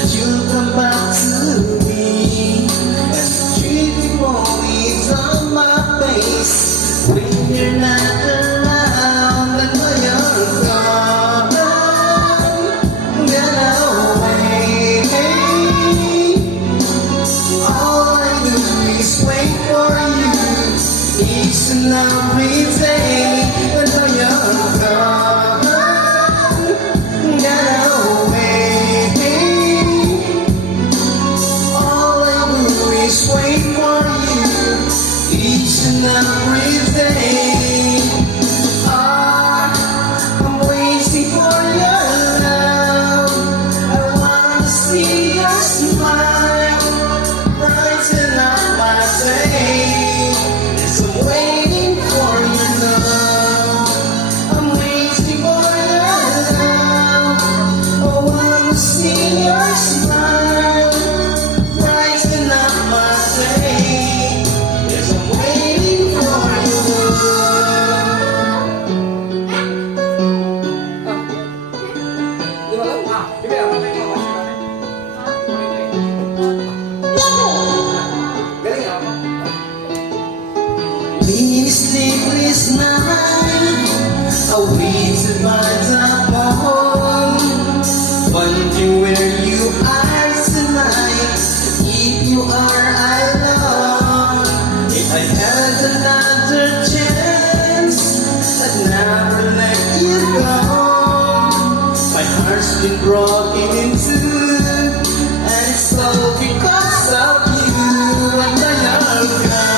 that you'll come back to me. As the dream always on my face, when you're not around, I know you're gone. Get away. All I do is wait for you each and every day. I know you're gone. Get away. All I do is wait for you each and every day. I'm waiting for your love. I wanna see your smile brighten up my day. Yes, I'm waiting for your love. I'm waiting for your love. I wanna see your smile brighten up my day. Yes, I'm waiting for your love. Please sleepless night, I waited by the phone, wondering where you are tonight. If you are alone, if I had another chance, I'd never let you go. My heart's been broken in two, and it's all because of you. And I am gone.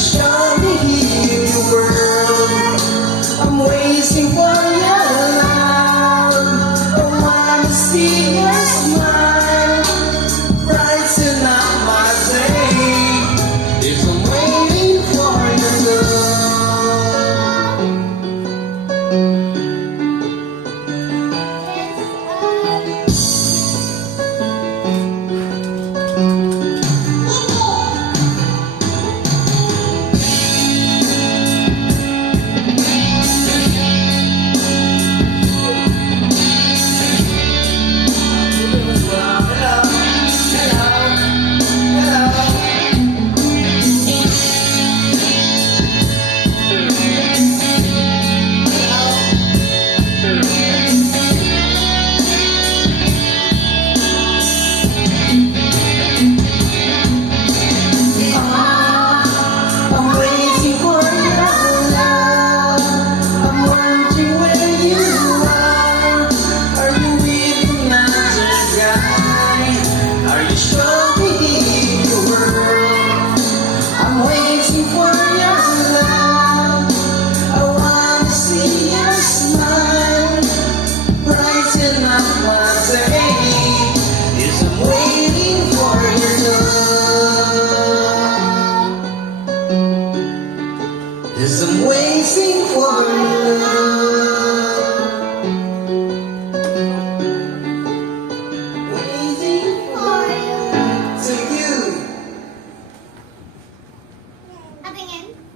Show me the world. I'm waiting for your love. I wanna see your smile brighten up my day. If I'm waiting for your I'm waiting for you.